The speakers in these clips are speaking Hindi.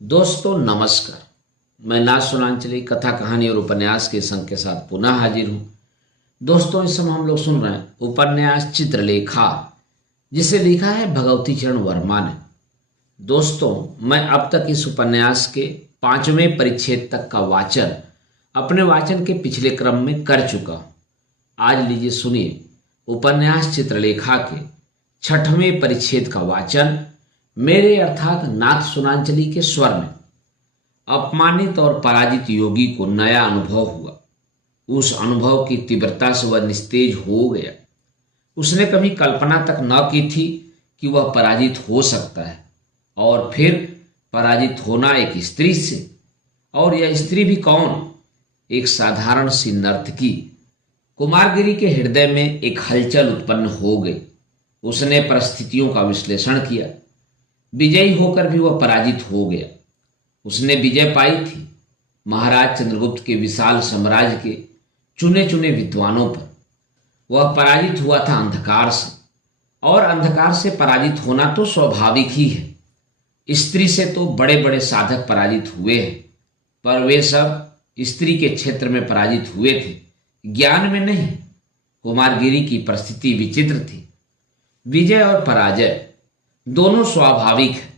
दोस्तों नमस्कार। मैं नाथ सुनांचली कथा कहानी और उपन्यास के संग के साथ पुनः हाजिर हूँ। दोस्तों इस समय हम लोग सुन रहे हैं उपन्यास चित्रलेखा, जिसे लिखा है भगवती चरण वर्मा ने। दोस्तों मैं अब तक इस उपन्यास के 5वें परिच्छेद तक का वाचन अपने वाचन के पिछले क्रम में कर चुका हूँ। आज लीजिए सुनिए उपन्यास चित्रलेखा के 6वें परिच्छेद का वाचन मेरे अर्थात नाथ सुनांचली के स्वर में। अपमानित और पराजित योगी को नया अनुभव हुआ। उस अनुभव की तीव्रता से वह निस्तेज हो गया। उसने कभी कल्पना तक न की थी कि वह पराजित हो सकता है, और फिर पराजित होना एक स्त्री से। और यह स्त्री भी कौन? एक साधारण सी नर्तकी। कुमारगिरी के हृदय में एक हलचल उत्पन्न हो गई। उसने परिस्थितियों का विश्लेषण किया। विजयी होकर भी वह पराजित हो गया। उसने विजय पाई थी महाराज चंद्रगुप्त के विशाल साम्राज्य के चुने चुने विद्वानों पर। वह पराजित हुआ था अंधकार से, और अंधकार से पराजित होना तो स्वाभाविक ही है। स्त्री से तो बड़े बड़े साधक पराजित हुए हैं, पर वे सब स्त्री के क्षेत्र में पराजित हुए थे, ज्ञान में नहीं। कुमारगिरी की परिस्थिति विचित्र थी। विजय और पराजय दोनों स्वाभाविक है,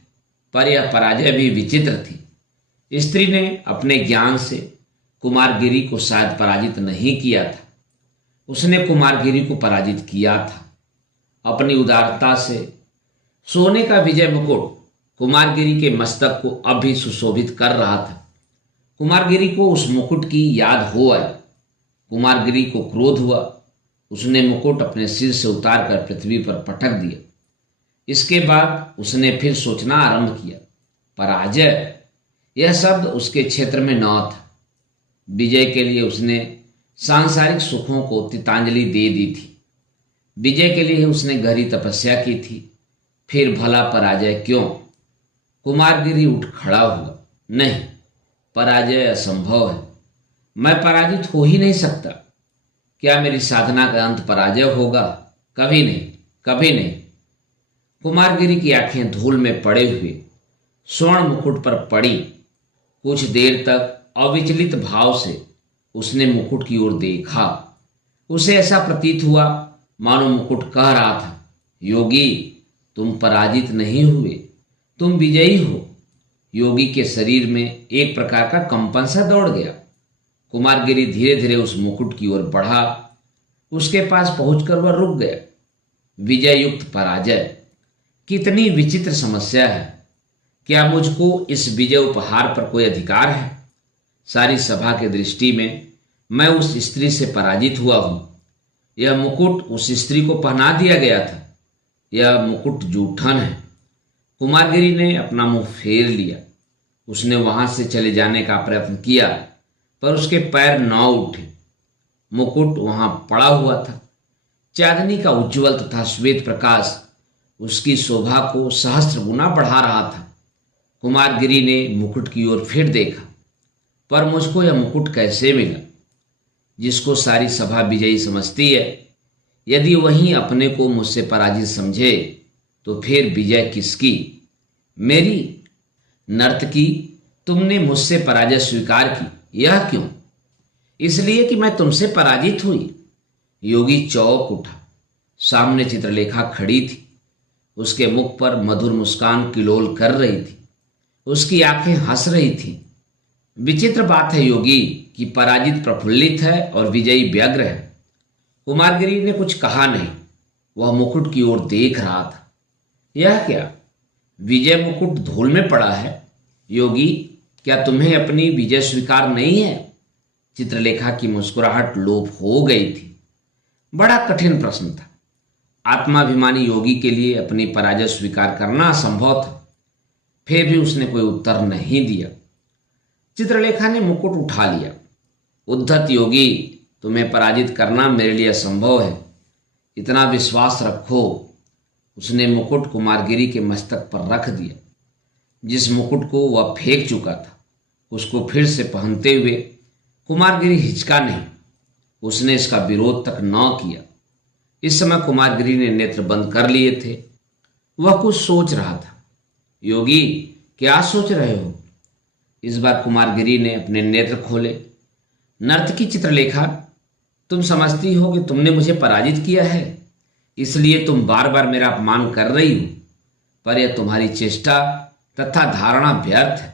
पर यह पराजय भी विचित्र थी। स्त्री ने अपने ज्ञान से कुमारगिरी को शायद पराजित नहीं किया था, उसने कुमारगिरी को पराजित किया था। अपनी उदारता से सोने का विजय मुकुट कुमारगिरी के मस्तक को अब भी सुशोभित कर रहा था। कुमारगिरी को उस मुकुट की याद हो आई। कुमारगिरी को क्रोध हुआ। उसने मुकुट अपने सिर से उतारकर पृथ्वी पर पटक दिया। इसके बाद उसने फिर सोचना आरंभ किया। पराजय, यह शब्द उसके क्षेत्र में न था। विजय के लिए उसने सांसारिक सुखों को तितांजलि दे दी थी। विजय के लिए उसने गहरी तपस्या की थी। फिर भला पराजय क्यों? कुमारगिरी उठ खड़ा हुआ। नहीं, पराजय असंभव है। मैं पराजित हो ही नहीं सकता। क्या मेरी साधना का अंत पराजय होगा? कभी नहीं, कभी नहीं। कुमारगिरी की आंखें धूल में पड़े हुए स्वर्ण मुकुट पर पड़ी। कुछ देर तक अविचलित भाव से उसने मुकुट की ओर देखा। उसे ऐसा प्रतीत हुआ मानो मुकुट कह रहा था, योगी तुम पराजित नहीं हुए, तुम विजयी हो। योगी के शरीर में एक प्रकार का कंपन सा दौड़ गया। कुमारगिरी धीरे धीरे उस मुकुट की ओर बढ़ा। उसके पास पहुंचकर वह रुक गया। विजय युक्त पराजय, कितनी विचित्र समस्या है। क्या मुझको इस विजय उपहार पर कोई अधिकार है? सारी सभा के दृष्टि में मैं उस स्त्री से पराजित हुआ हूं। यह मुकुट उस स्त्री को पहना दिया गया था। यह मुकुट जूठन है। कुमारगिरी ने अपना मुंह फेर लिया। उसने वहां से चले जाने का प्रयत्न किया, पर उसके पैर न उठे। मुकुट वहां पड़ा हुआ था। चांदनी का उज्ज्वल तथा श्वेत प्रकाश उसकी शोभा को सहस्त्र गुना बढ़ा रहा था। कुमारगिरी ने मुकुट की ओर फिर देखा, पर मुझको यह मुकुट कैसे मिला? जिसको सारी सभा विजयी समझती है, यदि वही अपने को मुझसे पराजित समझे, तो फिर विजय किसकी? मेरी? नर्तकी, तुमने मुझसे पराजय स्वीकार की, यह क्यों? इसलिए कि मैं तुमसे पराजित हुई। योगी चौंक उठा। सामने चित्रलेखा खड़ी थी। उसके मुख पर मधुर मुस्कान किलोल कर रही थी। उसकी आंखें हंस रही थीं। विचित्र बात है योगी कि पराजित प्रफुल्लित है और विजयी व्यग्र है। कुमारगिरी ने कुछ कहा नहीं। वह मुकुट की ओर देख रहा था। यह क्या? विजय मुकुट धूल में पड़ा है। योगी, क्या तुम्हें अपनी विजय स्वीकार नहीं है? चित्रलेखा की मुस्कुराहट लोप हो गई थी। बड़ा कठिन प्रश्न था। आत्माभिमानी योगी के लिए अपनी पराजय स्वीकार करना असंभव था। फिर भी उसने कोई उत्तर नहीं दिया। चित्रलेखा ने मुकुट उठा लिया। उद्धत योगी, तुम्हें पराजित करना मेरे लिए असंभव है, इतना विश्वास रखो। उसने मुकुट कुमारगिरी के मस्तक पर रख दिया। जिस मुकुट को वह फेंक चुका था, उसको फिर से पहनते हुए कुमारगिरी हिचका नहीं। उसने इसका विरोध तक न किया। इस समय कुमारगिरी ने नेत्र बंद कर लिए थे। वह कुछ सोच रहा था। योगी, क्या सोच रहे हो? इस बार कुमारगिरी ने अपने नेत्र खोले। नर्तकी चित्रलेखा, तुम समझती हो कि तुमने मुझे पराजित किया है, इसलिए तुम बार बार मेरा अपमान कर रही हो, पर यह तुम्हारी चेष्टा तथा धारणा व्यर्थ है।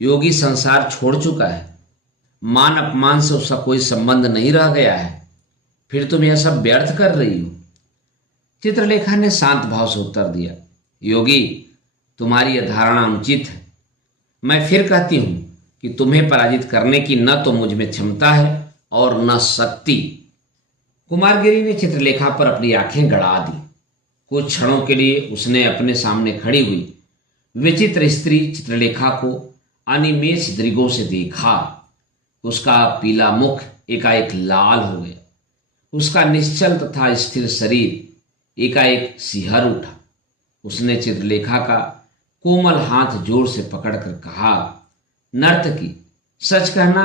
योगी संसार छोड़ चुका है, मान अपमान से उसका कोई संबंध नहीं रह गया है, फिर तुम यह सब व्यर्थ कर रही हो। चित्रलेखा ने शांत भाव से उत्तर दिया, योगी, तुम्हारी यह धारणा अनुचित है। मैं फिर कहती हूं कि तुम्हें पराजित करने की न तो मुझ में क्षमता है और न शक्ति। कुमारगिरी ने चित्रलेखा पर अपनी आंखें गड़ा दी। कुछ क्षणों के लिए उसने अपने सामने खड़ी हुई विचित्र स्त्री चित्रलेखा को अनिमेष दृगों से देखा। उसका पीला मुख एकाएक लाल हो गया, उसका निश्चल तथा स्थिर शरीर एकाएक सिहर उठा। उसने चित्रलेखा का कोमल हाथ जोर से पकड़कर कहा, नर्तकी, सच कहना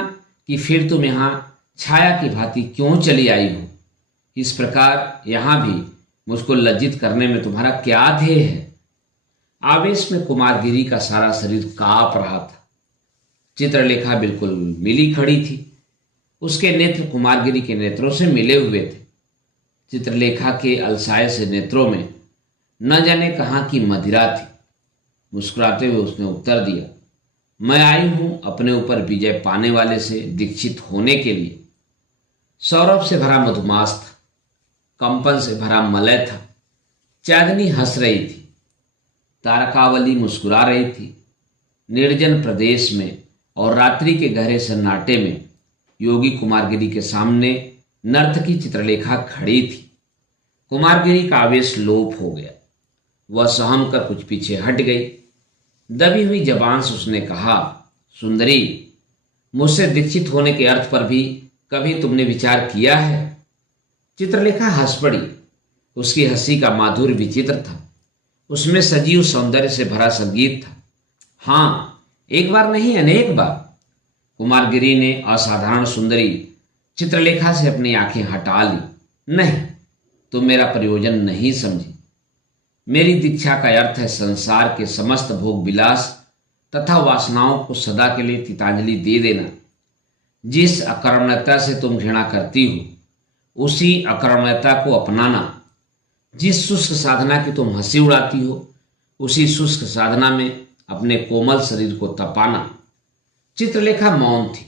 कि फिर तुम यहाँ छाया की भांति क्यों चली आई हो? इस प्रकार यहाँ भी मुझको लज्जित करने में तुम्हारा क्या ध्येय है? आवेश में कुमारगिरी का सारा शरीर कांप रहा था। चित्रलेखा बिल्कुल मिली खड़ी थी। उसके नेत्र कुमारगिरी के नेत्रों से मिले हुए थे। चित्रलेखा के अलसाए से नेत्रों में न जाने कहाँ की मदिरा थी। मुस्कुराते हुए उसने उत्तर दिया, मैं आई हूं अपने ऊपर विजय पाने वाले से दीक्षित होने के लिए। सौरभ से भरा मधुमास था, कंपन से भरा मलय था। चांदनी हंस रही थी, तारकावली मुस्कुरा रही थी। निर्जन प्रदेश में और रात्रि के गहरे सन्नाटे में योगी कुमारगिरी के सामने नर्तकी चित्रलेखा खड़ी थी। कुमारगिरी का आवेश लोप हो गया। वह सहम कर कुछ पीछे हट गई। दबी हुई जबान से उसने कहा, सुंदरी, मुझसे दीक्षित होने के अर्थ पर भी कभी तुमने विचार किया है? चित्रलेखा हंस पड़ी। उसकी हंसी का माधुर्य विचित्र था। उसमें सजीव सौंदर्य से भरा संगीत था। हाँ, एक बार नहीं, अनेक बार। कुमारगिरी ने असाधारण सुंदरी चित्रलेखा से अपनी आंखें हटा ली। नहीं, तुम मेरा प्रयोजन नहीं समझी। मेरी दीक्षा का अर्थ है संसार के समस्त भोग विलास तथा वासनाओं को सदा के लिए तितांजलि दे देना। जिस अकर्मण्यता से तुम घृणा करती हो, उसी अकर्मण्यता को अपनाना। जिस शुष्क साधना की तुम हंसी उड़ाती हो, उसी शुष्क साधना में अपने कोमल शरीर को तपाना। चित्रलेखा मौन थी।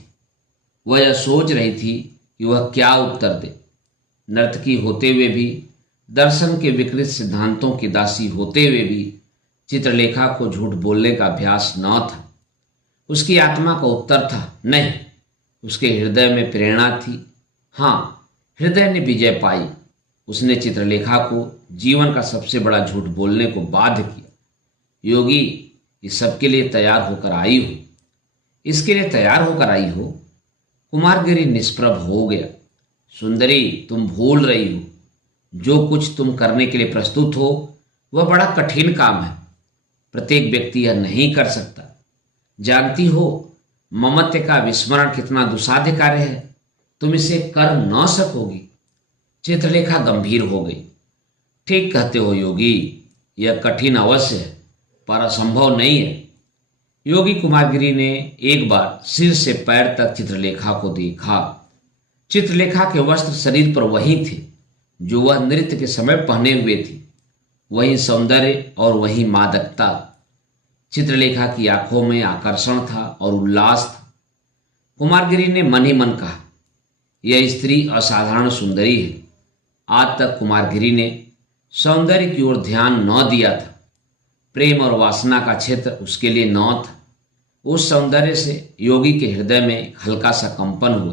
वह यह सोच रही थी कि वह क्या उत्तर दे। नर्तकी होते हुए भी, दर्शन के विकृत सिद्धांतों की दासी होते हुए भी चित्रलेखा को झूठ बोलने का अभ्यास न था। उसकी आत्मा का उत्तर था नहीं। उसके हृदय में प्रेरणा थी। हाँ, हृदय ने विजय पाई। उसने चित्रलेखा को जीवन का सबसे बड़ा झूठ बोलने को बाध्य किया। योगी, इस सबके लिए तैयार होकर आई हो? इसके लिए तैयार होकर आई हो? कुमारगिरी निष्प्रभ हो गया। सुंदरी, तुम भूल रही हो। जो कुछ तुम करने के लिए प्रस्तुत हो वह बड़ा कठिन काम है। प्रत्येक व्यक्ति यह नहीं कर सकता। जानती हो, ममत्व का विस्मरण कितना दुसाध्य कार्य है। तुम इसे कर न सकोगी। चित्रलेखा गंभीर हो गई। ठीक कहते हो योगी, यह कठिन अवश्य है, पर असंभव नहीं है। योगी कुमारगिरी ने एक बार सिर से पैर तक चित्रलेखा को देखा। चित्रलेखा के वस्त्र शरीर पर वही थे जो वह नृत्य के समय पहने हुए थी। वही सौंदर्य और वही मादकता। चित्रलेखा की आंखों में आकर्षण था और उल्लास था। कुमारगिरी ने मन ही मन कहा, यह स्त्री असाधारण सुंदरी है। आज तक कुमारगिरी ने सौंदर्य की ओर ध्यान न दिया था। प्रेम और वासना का क्षेत्र उसके लिए न था। उस सौंदर्य से योगी के हृदय में एक हल्का सा कंपन हुआ।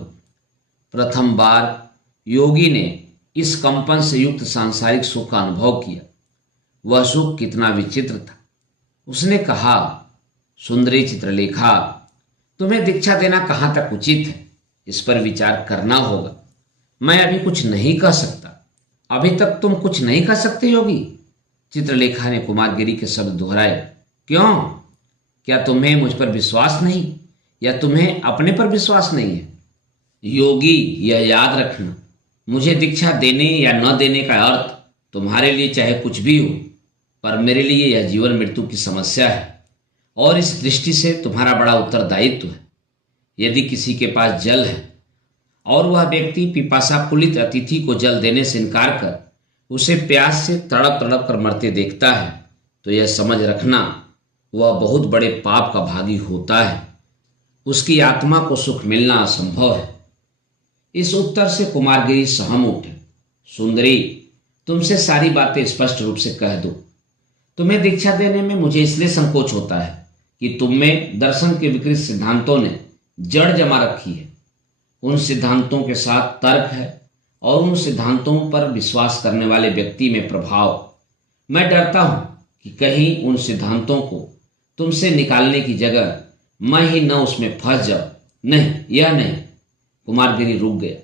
प्रथम बार योगी ने इस कंपन से युक्त सांसारिक सुख का अनुभव किया। वह सुख कितना विचित्र था। उसने कहा, सुंदरी चित्रलेखा, तुम्हें दीक्षा देना कहाँ तक उचित है, इस पर विचार करना होगा। मैं अभी कुछ नहीं कह सकता। अभी तक तुम कुछ नहीं कर सकते योगी? चित्रलेखा ने कुमारगिरी के शब्द दोहराए। क्यों? क्या तुम्हें मुझ पर विश्वास नहीं, या तुम्हें अपने पर विश्वास नहीं है? योगी, यह याद रखना, मुझे दीक्षा देने या न देने का अर्थ तुम्हारे लिए चाहे कुछ भी हो, पर मेरे लिए यह जीवन मृत्यु की समस्या है और इस दृष्टि से तुम्हारा बड़ा उत्तरदायित्व है। यदि किसी के पास जल है और वह व्यक्ति पिपासाकुलित अतिथि को जल देने से इनकार कर उसे प्यास से तड़प तड़प कर मरते देखता है, तो यह समझ रखना वह बहुत बड़े पाप का भागी होता है। उसकी आत्मा को सुख मिलना असंभव है। इस उत्तर से कुमारगिरी सहम उठे। सुंदरी, तुमसे सारी बातें स्पष्ट रूप से कह दो। तुम्हें दीक्षा देने में मुझे इसलिए संकोच होता है कि तुम में दर्शन के विकृत सिद्धांतों ने जड़ जमा रखी है। उन सिद्धांतों के साथ तर्क है और उन सिद्धांतों पर विश्वास करने वाले व्यक्ति में प्रभाव। मैं डरता हूं कि कहीं उन सिद्धांतों को तुमसे निकालने की जगह मैं ही न उसमें फंस जाऊं। नहीं, यह नहीं। कुमारगिरी रुक गया।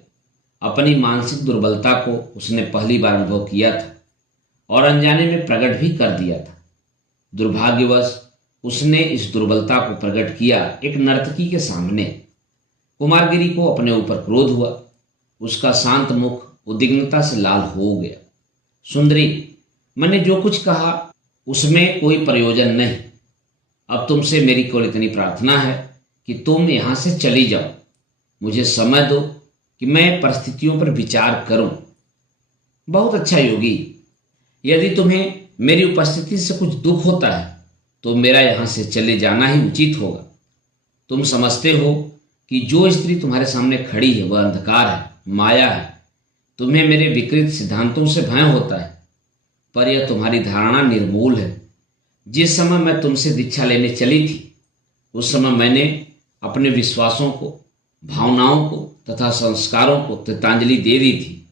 अपनी मानसिक दुर्बलता को उसने पहली बार अनुभव किया था और अनजाने में प्रकट भी कर दिया था। दुर्भाग्यवश उसने इस दुर्बलता को प्रकट किया एक नर्तकी के सामने। कुमारगिरी को अपने ऊपर क्रोध हुआ। उसका शांत मुख उद्विग्नता से लाल हो गया। सुंदरी, मैंने जो कुछ कहा उसमें कोई प्रयोजन नहीं। अब तुमसे मेरी केवल इतनी प्रार्थना है कि तुम यहां से चली जाओ। मुझे समय दो कि मैं परिस्थितियों पर विचार करूं। बहुत अच्छा योगी, यदि तुम्हें मेरी उपस्थिति से कुछ दुख होता है तो मेरा यहां से चले जाना ही उचित होगा। तुम समझते हो कि जो स्त्री तुम्हारे सामने खड़ी है वह अंधकार है, माया है। तुम्हें मेरे विकृत सिद्धांतों से भय होता है, पर यह तुम्हारी धारणा निर्मूल है। जिस समय मैं तुमसे दीक्षा लेने चली थी उस समय मैंने अपने विश्वासों को, भावनाओं को तथा संस्कारों को कृतांजलि दे दी थी।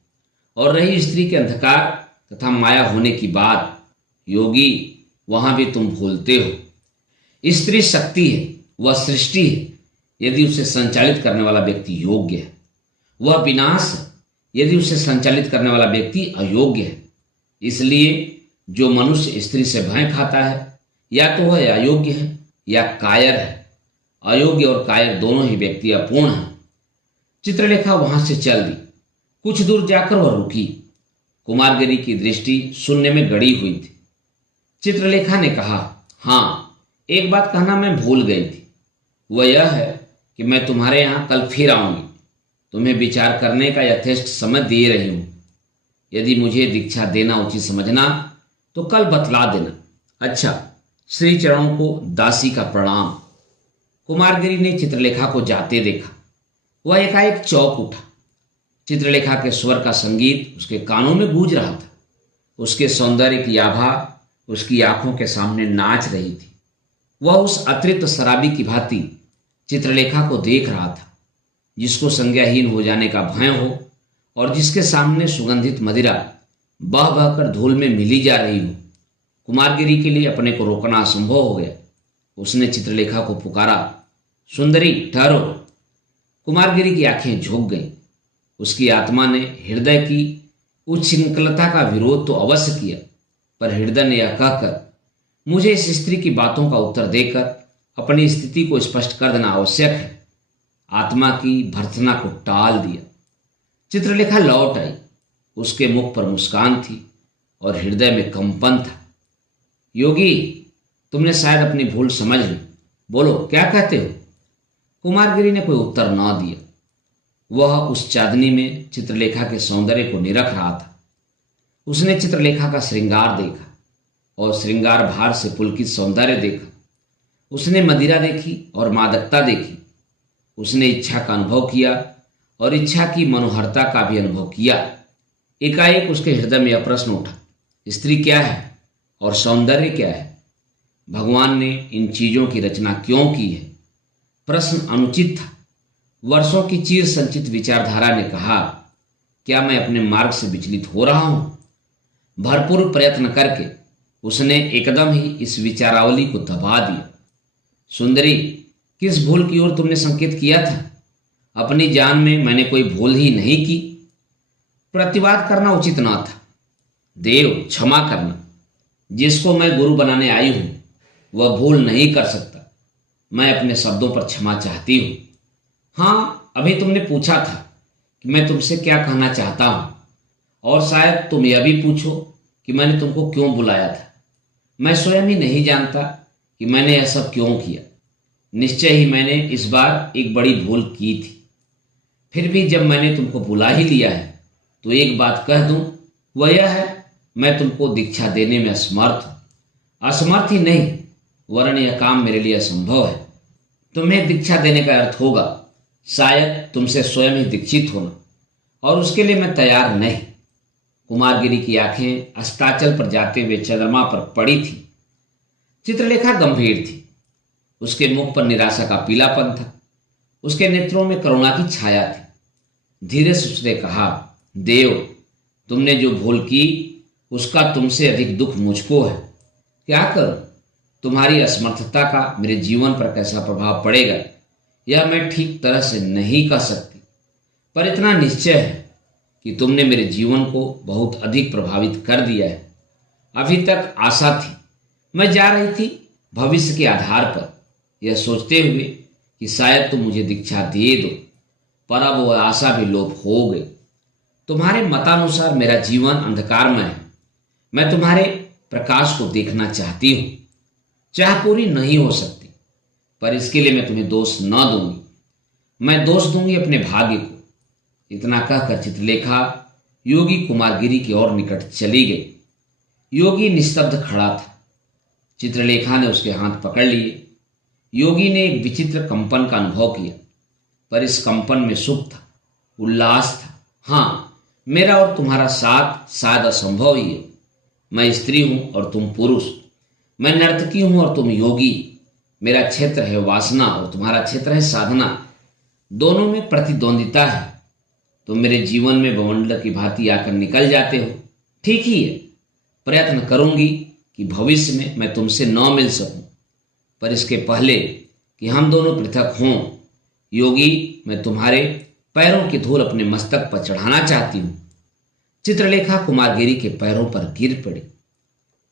और रही स्त्री के अंधकार तथा माया होने की बात, योगी, वहां भी तुम भूलते हो। स्त्री शक्ति है, वह सृष्टि है यदि उसे संचालित करने वाला व्यक्ति योग्य है। वह विनाश है यदि उसे संचालित करने वाला व्यक्ति अयोग्य है। इसलिए जो मनुष्य स्त्री से भय खाता है या तो वह अयोग्य है या कायर है। अयोग्य और कायर दोनों ही व्यक्ति अपूर्ण हैं। चित्रलेखा वहां से चल दी। कुछ दूर जाकर वह रुकी। कुमारगिरी की दृष्टि शून्य में गड़ी हुई थी। चित्रलेखा ने कहा, हाँ, एक बात कहना मैं भूल गई थी। वह यह है कि मैं तुम्हारे यहां कल फिर आऊंगी। तुम्हें विचार करने का यथेष्ट समय दे रही हूं। यदि मुझे दीक्षा देना उचित समझना तो कल बतला देना। अच्छा, श्री चरणों को दासी का प्रणाम। कुमारगिरी ने चित्रलेखा को जाते देखा। वह एकाएक चौंक उठा। चित्रलेखा के स्वर का संगीत उसके कानों में गूंज रहा था। उसके सौंदर्य की आभा उसकी आंखों के सामने नाच रही थी। वह उस अतृप्त शराबी की भांति चित्रलेखा को देख रहा था, जिसको संज्ञाहीन हो जाने का भय हो और जिसके सामने सुगंधित मदिरा बह बहकर धूल में मिली जा रही हो। कुमारगिरी के लिए अपने को रोकना असंभव हो गया। उसने चित्रलेखा को पुकारा, सुंदरी, ठहरो। कुमारगिरी की आंखें झुक गईं। उसकी आत्मा ने हृदय की उच्छृंखलता का विरोध तो अवश्य किया, पर हृदय ने यह कहकर मुझे इस स्त्री की बातों का उत्तर देकर अपनी स्थिति को स्पष्ट कर देना आवश्यक है, आत्मा की भर्त्सना को टाल दिया। चित्रलेखा लौट आई। उसके मुख पर मुस्कान थी और हृदय में कंपन था। योगी, तुमने शायद अपनी भूल समझ ली। बोलो, क्या कहते हो? कुमारगिरी ने कोई उत्तर न दिया। वह उस चांदनी में चित्रलेखा के सौंदर्य को निरख रहा था। उसने चित्रलेखा का श्रृंगार देखा और श्रृंगार भार से पुलकित सौंदर्य देखा। उसने मदिरा देखी और मादकता देखी। उसने इच्छा का अनुभव किया और इच्छा की मनोहरता का भी अनुभव किया। एकाएक उसके हृदय में यह प्रश्न उठा, स्त्री क्या है और सौंदर्य क्या है? भगवान ने इन चीजों की रचना क्यों की है? प्रश्न अनुचित था। वर्षों की चिर संचित विचारधारा ने कहा, क्या मैं अपने मार्ग से विचलित हो रहा हूं? भरपूर प्रयत्न करके उसने एकदम ही इस विचारावली को दबा दिया। सुंदरी, किस भूल की ओर तुमने संकेत किया था? अपनी जान में मैंने कोई भूल ही नहीं की। प्रतिवाद करना उचित न था। देव, क्षमा करना। जिसको मैं गुरु बनाने आई हूं वह भूल नहीं कर सकता। मैं अपने शब्दों पर क्षमा चाहती हूं। हाँ, अभी तुमने पूछा था कि मैं तुमसे क्या कहना चाहता हूं, और शायद तुम यह भी पूछो कि मैंने तुमको क्यों बुलाया था। मैं स्वयं ही नहीं जानता कि कि मैंने यह सब क्यों किया। निश्चय ही मैंने इस बार एक बड़ी भूल की थी। फिर भी जब मैंने तुमको बुला ही लिया है तो एक बात कह दूं, वह यह है, मैं तुमको दीक्षा देने में असमर्थ हूं। असमर्थ ही नहीं, वरन यह काम मेरे लिए असंभव है। तुम्हें दीक्षा देने का अर्थ होगा शायद तुमसे स्वयं ही दीक्षित होना, और उसके लिए मैं तैयार नहीं। कुमारगिरी की आंखें अस्ताचल पर जाते हुए चंद्रमा पर पड़ी थी। चित्रलेखा गंभीर थी। उसके मुख पर निराशा का पीलापन था। उसके नेत्रों में करुणा की छाया थी। धीरे से उसने कहा, देव, तुमने जो भूल की उसका तुमसे अधिक दुख मुझको है। क्या करूं? तुम्हारी असमर्थता का मेरे जीवन पर कैसा प्रभाव पड़ेगा यह मैं ठीक तरह से नहीं कह सकती, पर इतना निश्चय है कि तुमने मेरे जीवन को बहुत अधिक प्रभावित कर दिया है। अभी तक आशा थी, मैं जा रही थी भविष्य के आधार पर, यह सोचते हुए कि शायद तुम मुझे दीक्षा दे दो, पर अब वह आशा भी लोप हो गई। तुम्हारे मतानुसार मेरा जीवन अंधकारमय है। मैं तुम्हारे प्रकाश को देखना चाहती हूं। चाह पूरी नहीं हो सकती, पर इसके लिए मैं तुम्हें दोष न दूंगी। मैं दोष दूंगी अपने भाग्य को। इतना कहकर चित्रलेखा योगी कुमारगिरी की ओर निकट चली गई। योगी निस्तब्ध खड़ा था। चित्रलेखा ने उसके हाथ पकड़ लिए। योगी ने एक विचित्र कंपन का अनुभव किया, पर इस कंपन में सुख था, उल्लास था। हाँ, मेरा और तुम्हारा साथ शायद असंभव ही है। मैं स्त्री हूं और तुम पुरुष। मैं नर्तकी हूं और तुम योगी। मेरा क्षेत्र है वासना और तुम्हारा क्षेत्र है साधना। दोनों में प्रतिद्वंदिता है। तुम मेरे जीवन में बवंडर की भांति आकर निकल जाते हो, ठीक ही है। प्रयत्न करूंगी कि भविष्य में मैं तुमसे न मिल सकूं, पर इसके पहले कि हम दोनों पृथक हों, योगी, मैं तुम्हारे पैरों की धूल अपने मस्तक पर चढ़ाना चाहती हूं। चित्रलेखा कुमारगिरी के पैरों पर गिर पड़ी।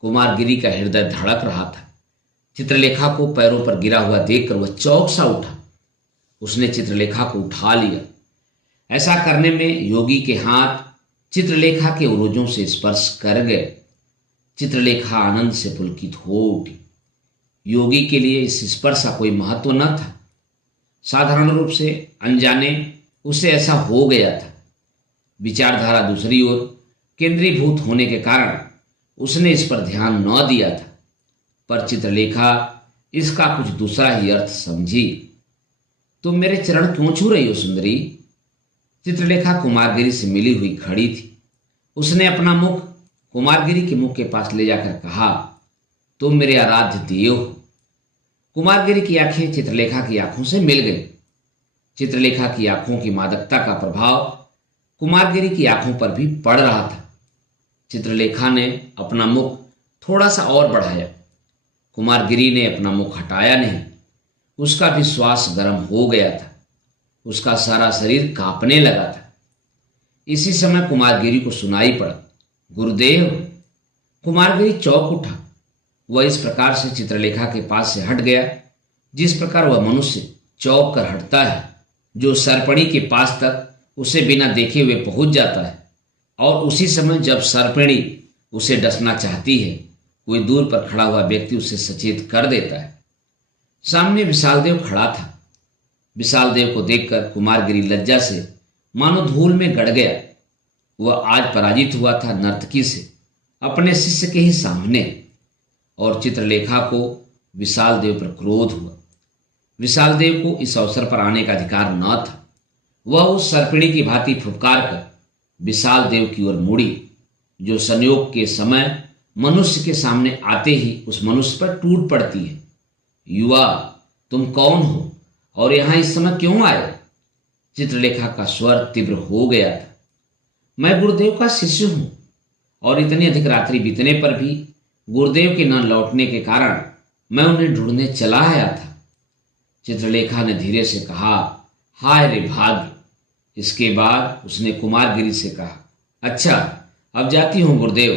कुमारगिरी का हृदय धड़क रहा था। चित्रलेखा को पैरों पर गिरा हुआ देखकर वह चौंक सा उठा। उसने चित्रलेखा को उठा लिया। ऐसा करने में योगी के हाथ चित्रलेखा के उरोजों से स्पर्श कर गए। चित्रलेखा आनंद से पुलकित हो उठी। योगी के लिए इस स्पर्श का कोई महत्व न था। साधारण रूप से अनजाने उसे ऐसा हो गया था। विचारधारा दूसरी ओर केंद्रीभूत होने के कारण उसने इस पर ध्यान न दिया था, पर चित्रलेखा इसका कुछ दूसरा ही अर्थ समझी। तुम मेरे चरण क्यों छू रही हो सुंदरी? चित्रलेखा कुमारगिरी से मिली हुई खड़ी थी। उसने अपना मुख कुमारगिरी के मुख के पास ले जाकर कहा, तुम मेरे आराध्य देव हो। कुमारगिरी की आंखें चित्रलेखा की आंखों से मिल गई। चित्रलेखा की आंखों की मादकता का प्रभाव कुमारगिरी की आंखों पर भी पड़ रहा था। चित्रलेखा ने अपना मुख थोड़ा सा और बढ़ाया। कुमारगिरी ने अपना मुख हटाया नहीं। उसका भी श्वास गर्म हो गया था। उसका सारा शरीर कांपने लगा था। इसी समय कुमारगिरी को सुनाई पड़ा, गुरुदेव। कुमारगिरी चौंक उठा। वह इस प्रकार से चित्रलेखा के पास से हट गया जिस प्रकार वह मनुष्य चौंक कर हटता है, जो सर्पणी के पास तक उसे बिना देखे हुए पहुंच जाता है, और उसी समय जब सर्पिणी उसे डसना चाहती है, कोई दूर पर खड़ा हुआ व्यक्ति उसे सचेत कर देता है। सामने विशालदेव खड़ा था। विशालदेव को देखकर कुमारगिरी लज्जा से मानो धूल में गड़ गया। वह आज पराजित हुआ था नर्तकी से, अपने शिष्य के ही सामने, और चित्रलेखा को विशालदेव पर क्रोध हुआ। विशालदेव को इस अवसर पर आने का अधिकार न था। वह उस सर्पिणी की भांति फुफकार कर विशालदेव की ओर मुड़ी, जो संयोग के समय मनुष्य के सामने आते ही उस मनुष्य पर टूट पड़ती है। युवा, तुम कौन हो और यहां इस समय क्यों आए? चित्रलेखा का स्वर तीव्र हो गया था। मैं गुरुदेव का शिष्य हूं, और इतनी अधिक रात्रि बीतने पर भी गुरुदेव के न लौटने के कारण मैं उन्हें ढूंढने चला आया था। चित्रलेखा ने धीरे से कहा, हाय रे भाग्य। इसके बाद उसने कुमारगिरी से कहा, अच्छा, अब जाती हूं गुरुदेव,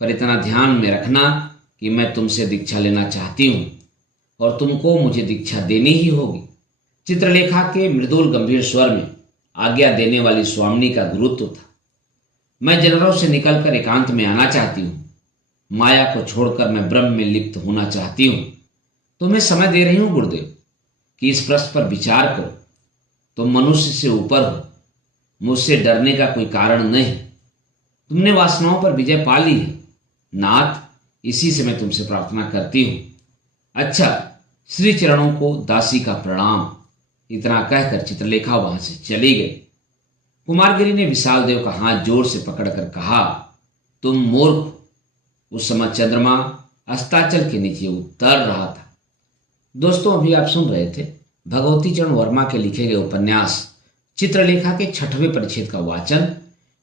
पर इतना ध्यान में रखना कि मैं तुमसे दीक्षा लेना चाहती हूं और तुमको मुझे दीक्षा देनी ही होगी। चित्रलेखा के मृदुल गंभीर स्वर में आज्ञा देने वाली स्वामिनी का गुरुत्व था। मैं जनरों से निकलकर एकांत में आना चाहती हूँ। माया को छोड़कर मैं ब्रह्म में लिप्त होना चाहती हूँ। तुम्हें समय दे रही हूं गुरुदेव कि इस प्रश्न पर विचार करो। तुम मनुष्य से ऊपर हो, मुझसे डरने का कोई कारण नहीं। तुमने वासनाओं पर विजय पा ली है नाथ, इसी से मैं तुमसे प्रार्थना करती हूं। अच्छा, श्री चरणों को दासी का प्रणाम। इतना कहकर चित्रलेखा वहां से चली गई। कुमारगिरी ने विशाल देव का हाथ जोर से पकड़कर कहा, तुम मूर्ख। उस समय चंद्रमा अस्ताचल के नीचे उतर रहा था। दोस्तों, अभी आप सुन रहे थे भगवती चरण वर्मा के लिखे गए उपन्यास चित्रलेखा के 6वें परिच्छेद का वाचन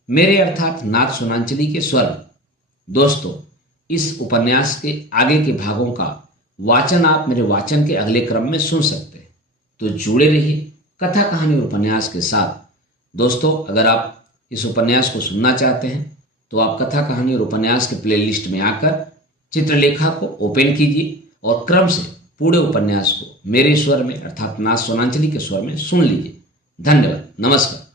मेरे अर्थात नाथ सुनांचली के स्वर में। दोस्तों, इस उपन्यास के आगे के भागों का वाचन आप मेरे वाचन के अगले क्रम में सुन सकते हैं। तो जुड़े रहिए कथा कहानी और उपन्यास के साथ। दोस्तों, अगर आप इस उपन्यास को सुनना चाहते हैं तो आप कथा कहानी और उपन्यास के प्लेलिस्ट में आकर चित्रलेखा को ओपन कीजिए और क्रम से पूरे उपन्यास को मेरे स्वर में अर्थात नाथ सोनांचली के स्वर में सुन लीजिए। धन्यवाद। नमस्कार।